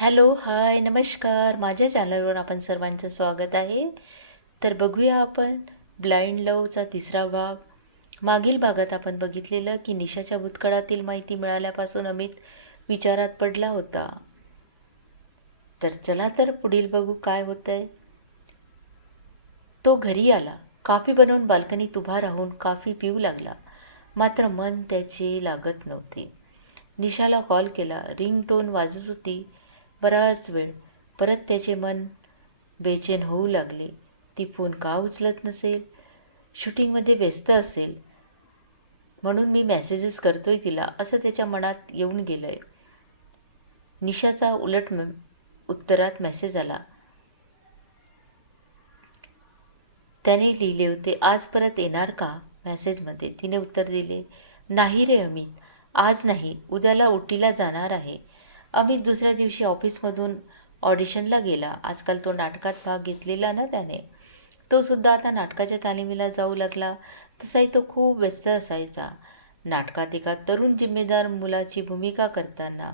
Hello hi नमस्कार. माझ्या चॅनलवर आपण सर्वांचं स्वागत आहे. तर बघूया आपण ब्लाइंड लवचा तिसरा भाग. मागील भागात आपण बघितलेलं की निशाच्या भूतकाळातील माहिती मिळाल्यापासून अमित विचारात पडला होता. तर चला तर पुढील बघू काय होतंय. तो घरी आला. काफी बनवून बाल्कनीत उभा राहून काफी पिऊ लागला. मात्र मन त्याचे लागत नव्हते. निशाला कॉल केला. रिंग टोन वाजत होती. बराच वेळ. परत त्याचे मन बेचैन होऊ लागले. ती फोन का उचलत नसेल? शूटिंगमध्ये व्यस्त असेल. म्हणून मी मेसेजेस करतोय तिला. असं त्याच्या मनात येऊन गेलं आहे निशाचा उलट उत्तरात मेसेज आला. त्याने लिहिले होते आज परत येणार का? मेसेजमध्ये तिने उत्तर दिले नाही रे अमित. आज नाही. उद्याला उटीला जाणार आहे. अमित दुसऱ्या दिवशी ऑफिसमधून ऑडिशनला गेला. आजकाल तो नाटकात भाग घेतलेला ना त्याने. तो सुद्धा आता नाटकाच्या तालिमीला जाऊ लागला. तसाही तो खूप व्यस्त असायचा. नाटकात एका तरुण जिम्मेदार मुलाची भूमिका करताना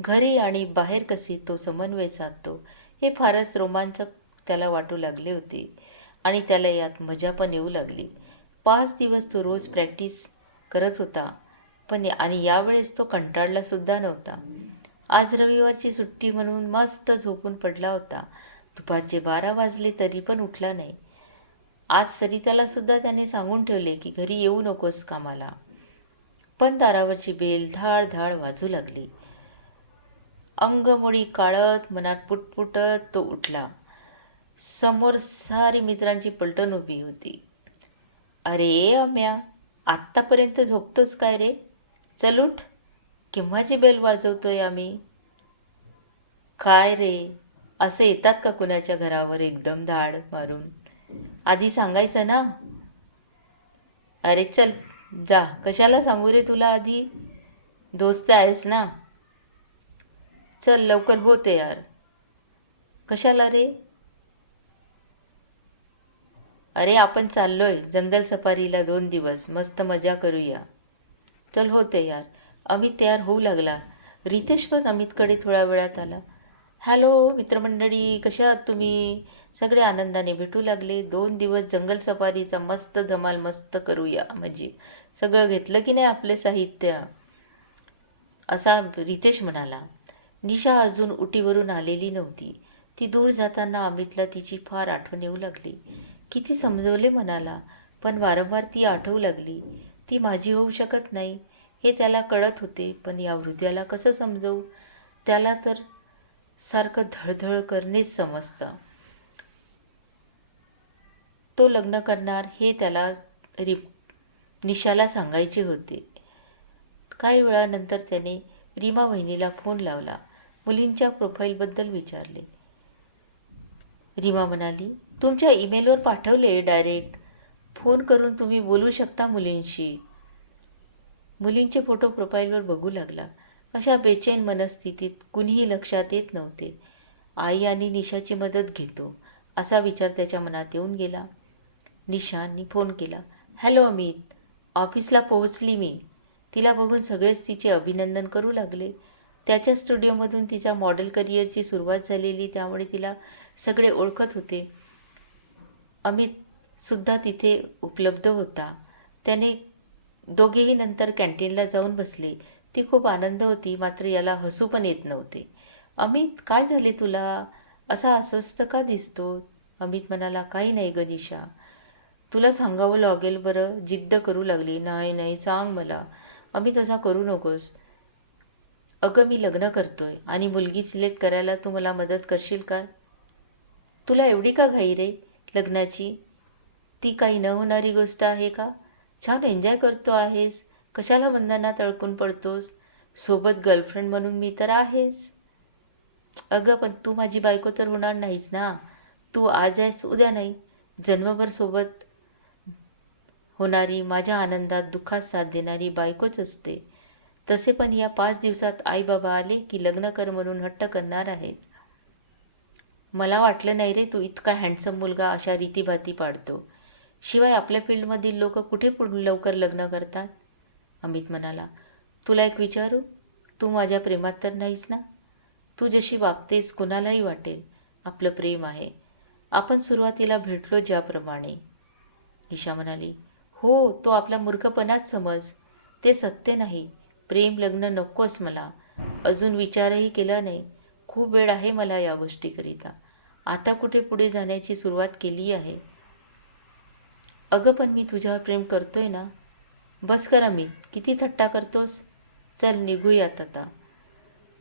घरी आणि बाहेर कसे तो समन्वय साधतो हे फारच रोमांचक त्याला वाटू लागले होते आणि त्याला यात मजा पण येऊ लागली. पाच दिवस तो रोज प्रॅक्टिस करत होता. पण आणि यावेळेस तो कंटाळलासुद्धा नव्हता. आज रविवारची सुट्टी म्हणून मस्त झोपून पडला होता. दुपारचे बारा वाजले तरी पण उठला नाही. आज सरितालासुद्धा त्याने सांगून ठेवले की घरी येऊ नकोस कामाला. पण दारावरची बेल धाड धाड वाजू लागली. अंगमोडी काळत मनात पुटपुटत तो उठला. समोर सारी मित्रांची पलटण उभी होती. अरे अम्या आत्तापर्यंत झोपतोस काय रे? चल उठ. केव्हाची बेल वाजवतोय आम्ही? काय रे? असं येतात का कुणाच्या घरावर एकदम धाड मारून? आधी सांगायचं ना? अरे चल जा. कशाला सांगू रे तुला आधी? दोस्त आहेस ना? चल लवकर होते यार. कशाला रे? अरे आपण चाललोय जंगल सफारीला दोन दिवस. मस्त मजा करूया. चल होते यार. अमित तयार होऊ लागला. रितेश पण अमितकडे थोड्या वेळात आला. हॅलो मित्रमंडळी कशा आहात तुम्ही? सगळे आनंदाने भेटू लागले. दोन दिवस जंगल सफारीचा मस्त धमाल मस्त करूया म्हणजे सगळं घेतलं की नाही आपले साहित्य? असा रितेश म्हणाला. निशा अजून उटीवरून आलेली नव्हती. ती दूर जाताना अमितला तिची फार आठवण येऊ लागली. किती समजवले म्हणाला. पण वारंवार ती आठवू लागली. ती माझी होऊ शकत नाही. हे त्याला कळत होते पण या हृदयाला कसं समजवू? त्याला तर सारखं धळधळ करणेच समजतं. तो लग्न करणार हे त्याला रि निशाला सांगायचे होते. काही वेळानंतर त्याने रीमा वहिनीला फोन लावला. मुलींच्या प्रोफाईलबद्दल विचारले. रीमा म्हणाली तुमच्या ईमेलवर पाठवले डायरेक्ट. फोन करून तुम्ही बोलू शकता मुलींशी. मुलींचे फोटो प्रोफाईलवर बघू लागला. अशा बेचैन मनस्थितीत कुणीही लक्षात येत नव्हते. आई आणि निशाची मदत घेतो असा विचार त्याच्या मनात येऊन गेला. निशांनी फोन केला. हॅलो अमित ऑफिसला पोहोचली मी. तिला बघून सगळेच तिचे अभिनंदन करू लागले. त्याच्या स्टुडिओमधून तिच्या मॉडेल करिअरची सुरुवात झालेली त्यामुळे तिला सगळे ओळखत होते. अमितसुद्धा तिथे उपलब्ध होता. त्याने दोघेही नंतर कॅन्टीनला जाऊन बसले. ती खूप आनंद होती मात्र याला हसू पण येत नव्हते. अमित काय झाले तुला? असा अस्वस्थ का दिसतो? अमित म्हणाला काही नाही गनिशा तुला सांगावं लागेल बरं. जिद्द करू लागली. नाही नाही सांग मला. अमित असा करू नकोस. अगं मी लग्न करतोय आणि मुलगी सिलेक्ट करायला तू मला मदत करशील का तुला एवढी का घाई रे लग्नाची? ती काही न होणारी गोष्ट आहे का? छान एन्जॉय करतो आहेस? कशाला बंधनात अडकून पडतोस? सोबत गर्लफ्रेंड म्हणून मी तर आहेस. अगं पण तू माझी बायको तर होणार नाहीस ना. तू आज आहेस उद्या नाही. जन्मभर सोबत होणारी माझ्या आनंदात दुःखात साथ देणारी बायकोच असते. तसे पण या पाच दिवसात आई बाबा आले की लग्न कर म्हणून हट्ट करणार आहेत. मला वाटलं नाही रे तू इतका हँडसम मुलगा अशा रीतीभाती पाडतो. शिवाय आपल्या फील्डमधील लोक कुठे लवकर लग्न करतात? अमित म्हणाला तुला एक विचारू? तू माझ्या प्रेमात तर नाहीस ना? तू जशी वागतेस कुणालाही वाटेल आपलं प्रेम आहे. आपण सुरुवातीला भेटलो ज्याप्रमाणे. निशा म्हणाली हो तो आपला मूर्खपणाच समज. ते सत्य नाही. प्रेम लग्न नकोच मला. अजून विचारही केला नाही. खूप वेळ आहे मला या गोष्टीकरिता. आता कुठे पुढे जाण्याची सुरुवात केली आहे? अगं पण मी तुझ्यावर प्रेम करतोय ना. बस करा मी किती थट्टा करतोस? चल निघूयात आता.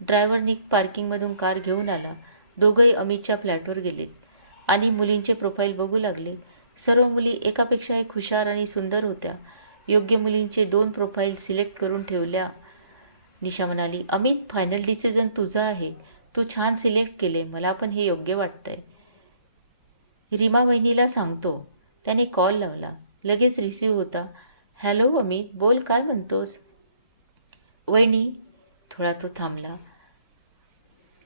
ड्रायव्हरनी पार्किंगमधून कार घेऊन आला. दोघंही अमितच्या फ्लॅटवर गेलेत. आणि मुलींचे प्रोफाईल बघू लागले. सर्व मुली एकापेक्षा एक हुशार आणि सुंदर होत्या. योग्य मुलींचे दोन प्रोफाईल सिलेक्ट करून ठेवल्या. निशा म्हणाली अमित फायनल डिसिजन तुझा आहे. तू छान सिलेक्ट केले. मला पण हे योग्य वाटतंय. रीमा वहिनीला सांगतो त्याने कॉल लावला. लगेच रिसीव होता. हॅलो अमित बोल काय म्हणतोस? वहिनी थोडा तो थांबला.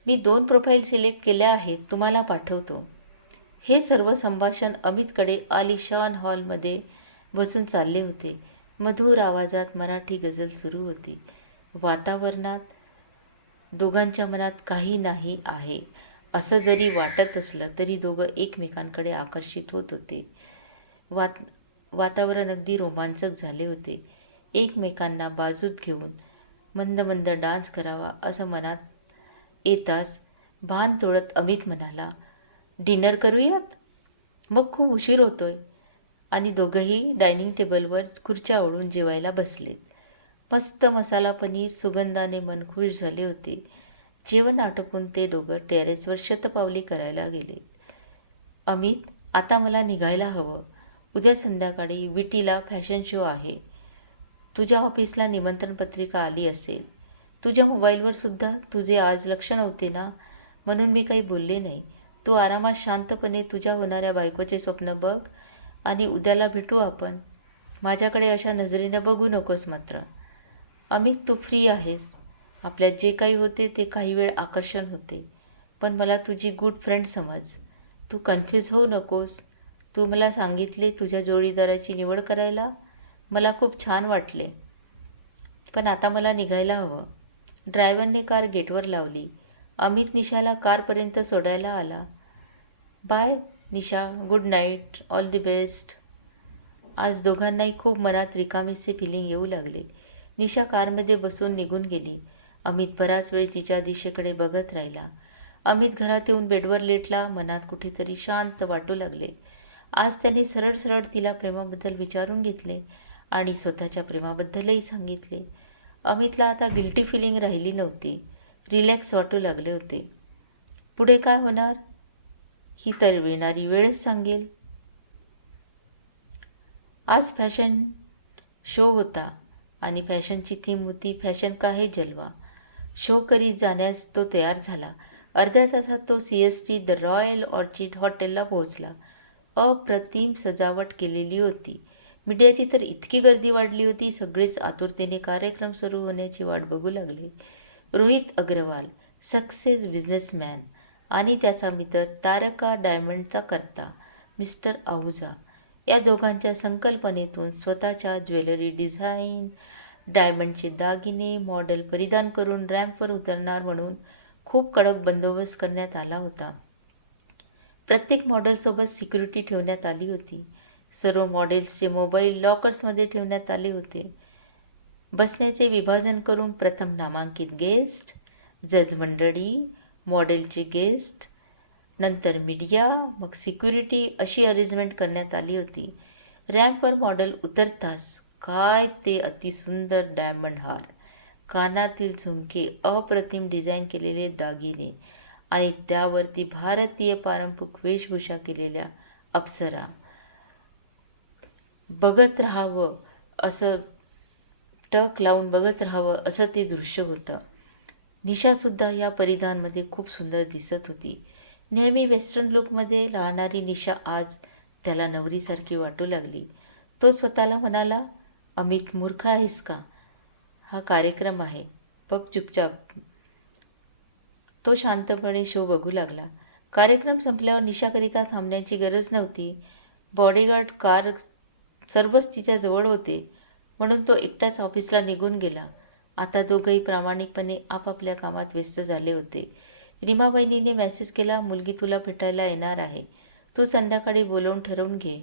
मी दोन प्रोफाईल सिलेक्ट केल्या आहेत तुम्हाला पाठवतो. हे सर्व संभाषण अमितकडे आलिशान हॉलमध्ये बसून चालले होते. मधुर आवाजात मराठी गझल सुरू होती. वातावरणात दोघांच्या मनात काही नाही आहे. असं जरी वाटत असलं तरी दोघं एकमेकांकडे आकर्षित होत होते. वात वातावरण अगदी रोमांचक झाले होते. एकमेकांना बाजूत घेऊन मंद मंद डान्स करावा असं मनात येताच भान तोडत अमित म्हणाला डिनर करूयात? मग खूप उशीर होतोय. आणि दोघंही डायनिंग टेबलवर खुर्च्या ओढून जेवायला बसलेत. मस्त मसाला पनीर सुगंधाने मन खुश झाले होते. जेवण आटोपून ते दोघं टेरेसवर शतपावली करायला गेले. अमित आता मला निघायला हवं. उद्या संध्याकाळी विटीला फॅशन शो आहे. तुझ्या ऑफिसला निमंत्रण पत्रिका आली असेल. तुझ्या मोबाईलवर सुद्धा तुझे आज लक्ष नव्हते ना? म्हणून मी काही बोलले नाही. तू आरामात शांतपणे तुझ्या होणाऱ्या बायकोचे स्वप्न बघ आणि उद्याला भेटू आपण. माझ्याकडे अशा नजरेनं बघू नकोस मात्र. अमित तू फ्री आहेस. आपल्यात जे काही होते ते काही वेळ आकर्षण होते. पण मला तुझी गुड फ्रेंड समज. तू कन्फ्यूज होऊ नकोस. तू मला सांगितले तुझ्या जोडीदाराची निवड करायला? मला खूप छान वाटले. पण आता मला निघायला हवं. ड्रायव्हरने कार गेटवर लावली. अमित निशाला कारपर्यंत सोडायला आला. Bye Nisha. Good night. All the best. आज दोघांनाही खूप मनात रिकामीचे फिलिंग येऊ लागले. निशा कारमध्ये बसून निघून गेली. अमित बराच वेळ तिच्या दिशेकडे बघत राहिला. अमित घरात येऊन बेडवर लेटला. मनात कुठेतरी शांत वाटू लागले. आज त्याने सरळ सरळ तिला प्रेमाबद्दल विचारून घेतले आणि स्वतःच्या प्रेमाबद्दलही सांगितले. अमितला आता गिल्टी फिलिंग राहिली नव्हती. रिलॅक्स वाटू लागले होते. पुढे काय होणार? ही तर येणारी वेळच सांगेल. आज फॅशन शो होता आणि फॅशनची थीम होती फॅशन का हे जलवा. शो करीत जाण्यास तो तयार झाला. अर्ध्या तासात तो C S T the royal orchid हॉटेलला पोहोचला. अप्रतिम सजावट केलेली होती. मीडियाची तर इतकी गर्दी वाढली होती सगळेच आतुरतेने कार्यक्रम सुरू होण्याची वाट बघू लागले. रोहित अग्रवाल सक्सेस बिझनेसमॅन आणि त्याचा मित्र तारका डायमंडचा कर्ता मिस्टर आहुजा या दोघांच्या संकल्पनेतून स्वतःच्या ज्वेलरी डिझाईन डायमंडचे दागिने मॉडेल परिधान करून रॅम्पवर उतरणार म्हणून खूप कडक बंदोबस्त करण्यात आला होता. प्रत्येक मॉडेलसोबत सिक्युरिटी ठेवण्यात आली होती. सर्व मॉडेल्सचे मोबाईल लॉकर्समध्ये ठेवण्यात आले होते. बसण्याचे विभाजन करून प्रथम नामांकित गेस्ट जज मंडळी मॉडेलचे गेस्ट नंतर मीडिया मग सिक्युरिटी अशी अरेंजमेंट करण्यात आली होती. रॅम्पवर मॉडेल उतरताच काय ते अतिसुंदर डायमंड हार. कानातील झुमके अप्रतिम डिझाईन केलेले दागिने. आणि त्यावरती भारतीय पारंपरिक वेशभूषा केलेल्या अप्सरा. बघत राहावं असं टक लावून बघत राहावं असं ते दृश्य होतं. निशासुद्धा या परिधानमध्ये खूप सुंदर दिसत होती. नेहमी वेस्टर्न लुकमध्ये राहणारी निशा आज त्याला नवरीसारखी वाटू लागली. तो स्वतःला म्हणाला अमित मूर्ख आहेस का? हा कार्यक्रम आहे. बघ चुपचाप. तो शांतपणे शो बघू लागला. कार्यक्रम संपल्यावर निशाकरिता थांबण्याची गरज नव्हती. बॉडीगार्ड कार सर्वच तिच्या जवळ होते म्हणून तो एकटाच ऑफिसला निघून गेला. आता दोघंही प्रामाणिकपणे आपापल्या कामात व्यस्त झाले होते. रीमा बहिणीने मेसेज केला मुलगी तुला भेटायला येणार आहे. तू संध्याकाळी बोलवून ठरवून घे.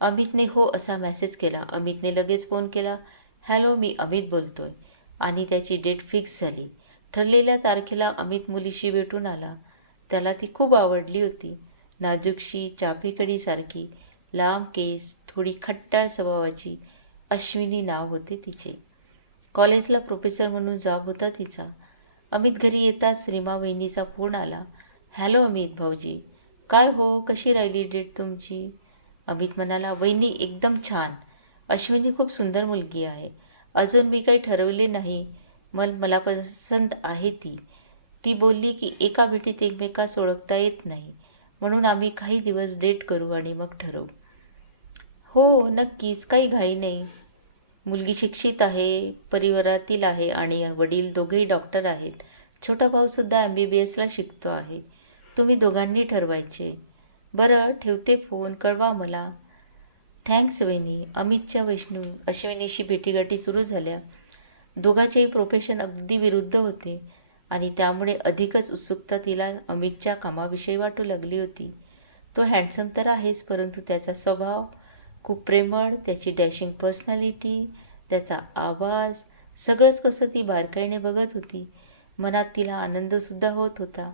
अमितने हो असा मेसेज केला. अमितने लगेच फोन केला हॅलो मी अमित बोलतोय. आणि त्याची डेट फिक्स झाली. ठरलेल्या तारखेला अमित मुलीशी भेटून आला. त्याला ती खूप आवडली होती. नाजूकशी चाफेकडीसारखी लांब केस थोडी खट्टाळ स्वभावाची अश्विनी नाव होते तिचे. कॉलेजला प्रोफेसर म्हणून जॉब होता तिचा. अमित घरी येताच रीमा वहिनीचा फोन आला. हॅलो अमित भाऊजी काय हो कशी राहिली डेट तुमची? अमित म्हणाला वहिनी एकदम छान. अश्विनी खूप सुंदर मुलगी आहे. अजून मी काही ठरवले नाही. मल मला पसंत आहे ती. ती बोलली की एका भेटीत एकमेकास ओळखता येत नाही. म्हणून आम्ही काही दिवस डेट करू आणि मग ठरवू. हो नक्कीच. काही घाई नाही. मुलगी शिक्षित आहे परिवारातील आहे आणि वडील दोघेही डॉक्टर आहेत. छोटा भाऊसुद्धा एम बी बी एसला शिकतो आहे. तुम्ही दोघांनी ठरवायचे. बरं ठेवते फोन. कळवा मला. थँक्स वेनी अमितच्या वैष्णू अश्विनीशी भेटीगाठी सुरू झाल्या. दोघांचेही प्रोफेशन अगदी विरुद्ध होते. आणि त्यामुळे अधिकच उत्सुकता तिला अमितच्या कामाविषयी वाटू लागली होती. तो हँडसम तर आहेच परंतु त्याचा स्वभाव खूप प्रेमळ त्याची डॅशिंग पर्सनॅलिटी त्याचा आवाज सगळंच कसं ती बारकाईने बघत होती. मनात तिला आनंदसुद्धा होत होता.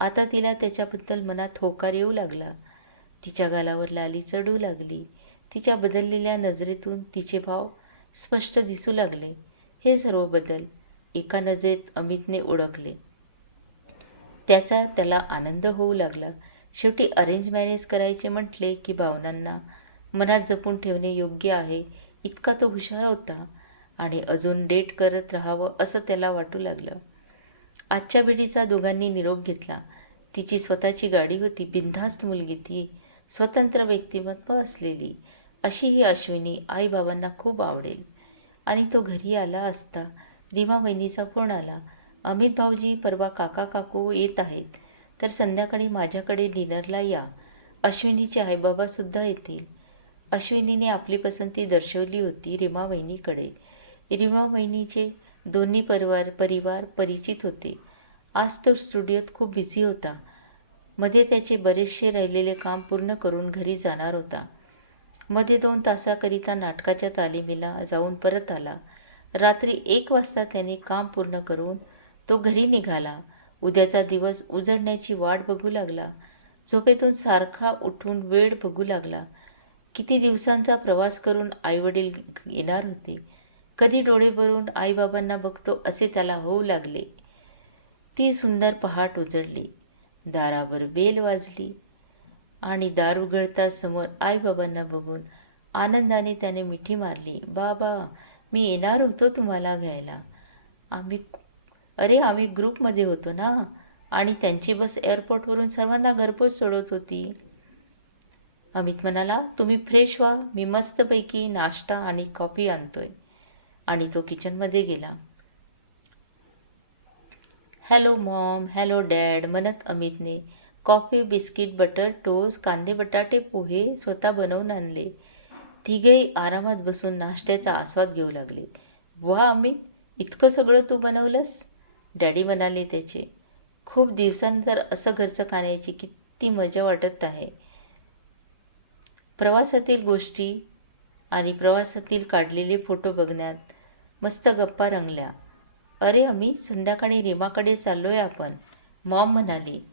आता तिला त्याच्याबद्दल मनात होकार येऊ लागला. तिच्या गालावर लाली चढू लागली. तिच्या बदललेल्या नजरेतून तिचे भाव स्पष्ट दिसू लागले. हे सर्व बदल एका नजरेत अमितने ओळखले त्याचा त्याला आनंद होऊ लागला. शेवटी अरेंज मॅरेज करायचे म्हटले की भावनांना मनात जपून ठेवणे योग्य आहे इतका तो हुशार होता आणि अजून डेट करत राहावं असं त्याला वाटू लागलं. आजच्या वेळीचा दोघांनी निरोप घेतला. तिची स्वतःची गाडी होती बिनधास्त मुलगी ती स्वतंत्र व्यक्तिमत्व असलेली. अशी ही अश्विनी आईबाबांना खूप आवडेल. आणि तो घरी आला असता. रीमा बहिणीचा फोन आला. अमित भाऊजी परवा काका काकू येत आहेत. तर संध्याकाळी माझ्याकडे डिनरला या. अश्विनीचे आईबाबासुद्धा येतील. अश्विनीने आपली पसंती दर्शवली होती रीमा वहिनीकडे रीमा वहिनीचे दोन्ही परिवार परिवार परिचित होते. आज तो स्टुडिओत खूप बिझी होता. मध्ये त्याचे बरेचसे राहिलेले काम पूर्ण करून घरी जाणार होता. मध्ये दोन तासाकरिता नाटकाच्या तालिमीला जाऊन परत आला. रात्री एक वाजता त्याने काम पूर्ण करून तो घरी निघाला. उद्याचा दिवस उजळण्याची वाट बघू लागला. झोपेतून सारखा उठून वेळ बघू लागला. किती दिवसांचा प्रवास करून आईवडील येणार होते. कधी डोळे भरून आईबाबांना बघतो असे त्याला होऊ लागले. ती सुंदर पहाट उजळली. दारावर बेल वाजली. आणि दार उघडता समोर आईबाबांना बघून आनंदाने त्याने मिठी मारली बाबा मी येणार होतो तुम्हाला घ्यायला. आम्ही अरे आम्ही ग्रुपमध्ये होतो ना? आणि त्यांची बस एअरपोर्टवरून सर्वांना घरपोच सोडत होती. अमित म्हणाला तुम्ही फ्रेश व्हा मी मस्तपैकी नाश्ता आणि कॉफी आणतोय. आणि तो किचनमध्ये गेला. हॅलो मॉम हॅलो डॅड म्हणत अमितने कॉफी बिस्किट बटर टोस्ट कांदे बटाटे पोहे स्वतः बनवून आणले. तिघेही आरामात बसून नाश्त्याचा आस्वाद घेऊ लागले. वा अमित इतकं सगळं तू बनवलंस? डॅडी म्हणाले त्याचे. खूप दिवसानंतर असं घरचं खाण्याची किती मजा वाटत आहे. प्रवासातील गोष्टी आणि प्रवासातील काढलेले फोटो बघण्यात मस्त गप्पा रंगल्या. अरे आम्ही संध्याकाळी रेमाकडे चाललो आहे आपण मॉम म्हणाली.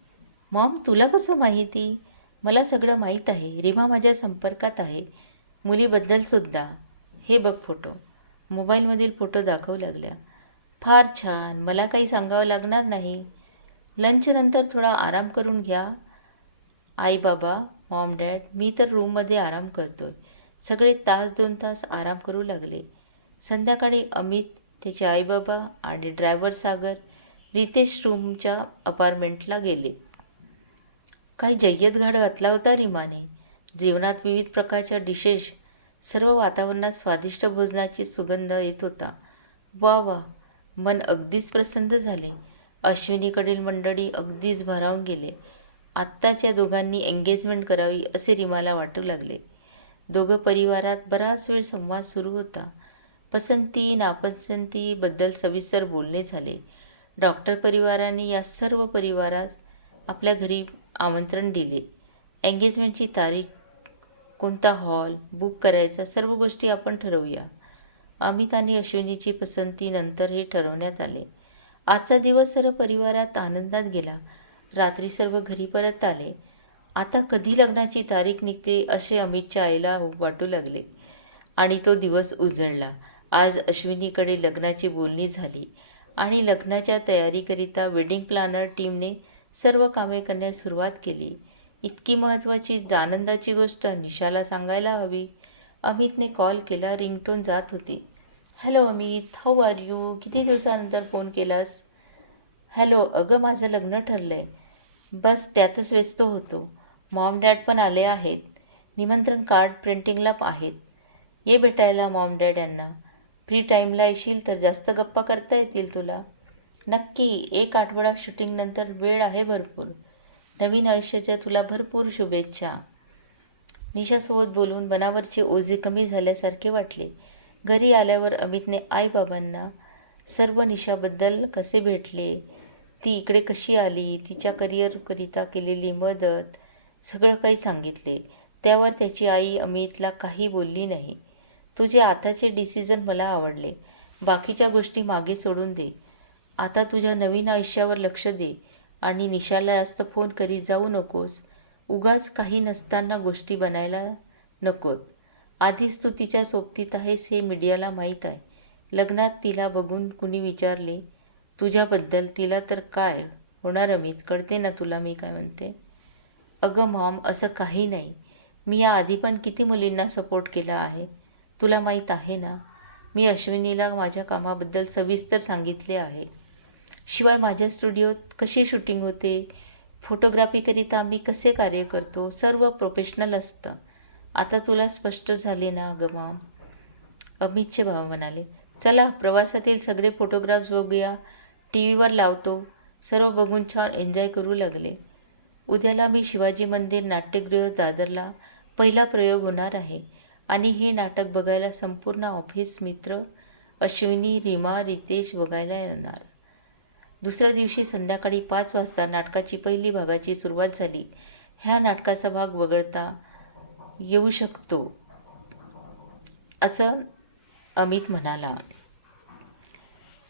मॉम तुला कसं माहिती? मला सगळं माहीत आहे. रीमा माझ्या संपर्कात आहे. मुलीबद्दलसुद्धा हे बघ फोटो. मोबाईलमधील फोटो दाखवू लागल्या. फार छान. मला काही सांगावं लागणार नाही. लंचनंतर थोडा आराम करून घ्या. आई बाबा मॉम डॅड मी तर रूममध्ये आराम करतोय. सगळे तास दोन तास आराम करू लागले. संध्याकाळी अमित त्याचे आईबाबा आणि ड्रायव्हर सागर रितेश रूमच्या अपार्टमेंटला गेले. काही जय्यत घाट घातला होता रिमाने. जीवनात विविध प्रकारच्या डिशेस सर्व वातावरणात स्वादिष्ट भोजनाची सुगंध येत होता. वा वा मन अगदीच प्रसन्न झाले. अश्विनीकडील मंडळी अगदीच भारावून गेले. आत्ताच्या दोघांनी एंगेजमेंट करावी असे रिमाला वाटू लागले. दोघं परिवारात बराच वेळ संवाद सुरू होता. पसंती नापसंतीबद्दल सविस्तर बोलणे झाले. डॉक्टर परिवाराने या सर्व परिवारास आपल्या घरी आमंत्रण दिले. एंगेजमेंटची तारीख कोणता हॉल बुक करायचा सर्व गोष्टी आपण ठरवूया. अमित आणि अश्विनीची पसंतीनंतर हे ठरवण्यात आले. आजचा दिवस सर्व परिवारात आनंदात गेला. रात्री सर्व घरी परत आले. आता कधी लग्नाची तारीख निघते असे अमितच्या आईला वाटू लागले. आणि तो दिवस उजळला. आज अश्विनीकडे लग्नाची बोलणी झाली. आणि लग्नाच्या तयारीकरिता वेडिंग प्लॅनर टीमने सर्व कामे करण्यास सुरुवात केली. इतकी महत्त्वाची आनंदाची गोष्ट निशाला सांगायला हवी. अमितने कॉल केला रिंगटोन जात होती. Hello Amit how are you किती दिवसानंतर फोन केलास? हॅलो अगं माझं लग्न ठरलं आहे बस त्यातच व्यस्त होतो. मॉम डॅड पण आले आहेत. निमंत्रण कार्ड प्रिंटिंगला आहेत. ये भेटायला मॉम डॅड यांना. फ्री टाईमला येशील तर जास्त गप्पा करता येतील तुला. नक्की एक आठवडा शूटिंगनंतर वेळ आहे भरपूर. नवीन आयुष्याच्या तुला भरपूर शुभेच्छा. निशासोबत बोलून मनावरचे ओझे कमी झाल्यासारखे वाटले. घरी आल्यावर अमितने आईबाबांना सर्व निशाबद्दल कसे भेटले? ती इकडे कशी आली? तिच्या करिअरकरिता केलेली मदत? सगळं काही सांगितले. त्यावर त्याची आई अमितला काही बोलली नाही. तुझे आताचे डिसिजन मला आवडले. बाकीच्या गोष्टी मागे सोडून दे. आता तुझ्या नवीन आयुष्यावर लक्ष दे आणि निशाला जास्त फोन करीत जाऊ नकोस. उगाच काही नसताना गोष्टी बनायला नकोत. आधीच तू तिच्या सोबतीत आहेस हे मीडियाला माहीत आहे. लग्नात तिला बघून कुणी विचारले तुझ्याबद्दल तिला तर काय होणार अमित? कळते ना तुला मी काय म्हणते? अगं मॉम असं काही नाही. मी या आधी पण किती मुलींना सपोर्ट केला आहे. तुला माहीत आहे ना मी अश्विनीला माझ्या कामाबद्दल सविस्तर सांगितले आहे. शिवाय माझ्या स्टुडिओत कशी शूटिंग होते फोटोग्राफीकरिता मी कसे कार्य करतो सर्व प्रोफेशनल असतं. आता तुला स्पष्ट झाले ना गमा अमितचे भाव म्हणाले चला प्रवासातील सगळे फोटोग्राफ्स बघूया. टी व्हीवर लावतो. सर्व बघून छान एन्जॉय करू लागले. उद्याला मी शिवाजी मंदिर नाट्यगृह दादरला पहिला प्रयोग होणार आहे आणि हे नाटक बघायला संपूर्ण ऑफिस मित्र अश्विनी रीमा रितेश बघायला येणार. दुसऱ्या दिवशी संध्याकाळी पाच वाजता नाटकाची पहिली भागाची सुरुवात झाली. ह्या नाटकाचा भाग वगळता येऊ शकतो असं अमित म्हणाला.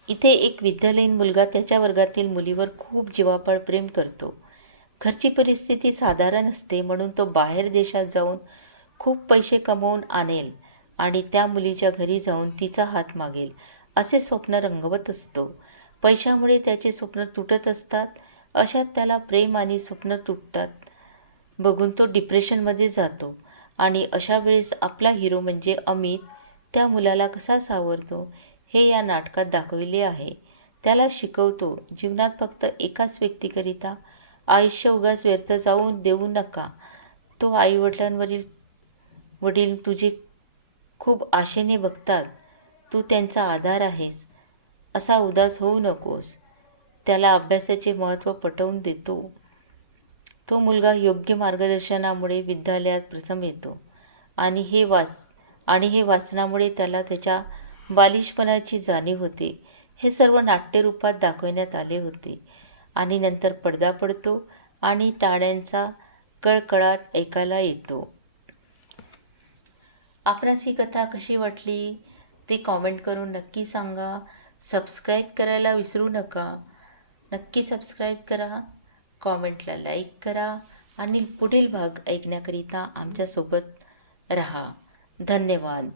इथे एक विद्यालयीन मुलगा त्याच्या वर्गातील मुलीवर खूप जीवापाड प्रेम करतो. घरची परिस्थिती साधारण असते म्हणून तो बाहेर देशात जाऊन खूप पैसे कमवून आणेल आणि त्या मुलीच्या घरी जाऊन तिचा हात मागेल असे स्वप्न रंगवत असतो. पैशामुळे त्याचे स्वप्न तुटत असतात. अशात त्याला प्रेम आणि स्वप्न तुटतात. बघून तो डिप्रेशनमध्ये जातो आणि अशा वेळेस आपला हिरो म्हणजे अमित. त्या मुलाला कसा सावरतो हे या नाटकात दाखविले आहे. त्याला शिकवतो जीवनात फक्त एकाच व्यक्तीकरिता आयुष्य उगाच व्यर्थ जाऊन देऊ नका. तो आईवडिलांवरील वडील तुझे खूप आशेने बघतात. तू त्यांचा आधार आहेस. असा उदास होऊ नकोस. त्याला अभ्यासाचे महत्त्व पटवून देतो तो. मुलगा योग्य मार्गदर्शनामुळे विद्यालयात प्रथम येतो. आणि हे वाच आणि हे वाचनामुळे त्याला त्याच्या बालिशपणाची जाणीव होते. हे सर्व नाट्यरूपात दाखवण्यात आले होते. आणि नंतर पडदा पडतो आणि टाळ्यांचा कळकळात ऐकायला येतो. आपणास ही कथा कशी वाटली? ती कॉमेंट करून नक्की सांगा. सबस्क्राईब करायला विसरू नका. नक्की सबस्क्राईब करा. कॉमेंटला लाईक करा आणि पुढील भाग ऐकण्याकरिता आमच्यासोबत रहा. धन्यवाद.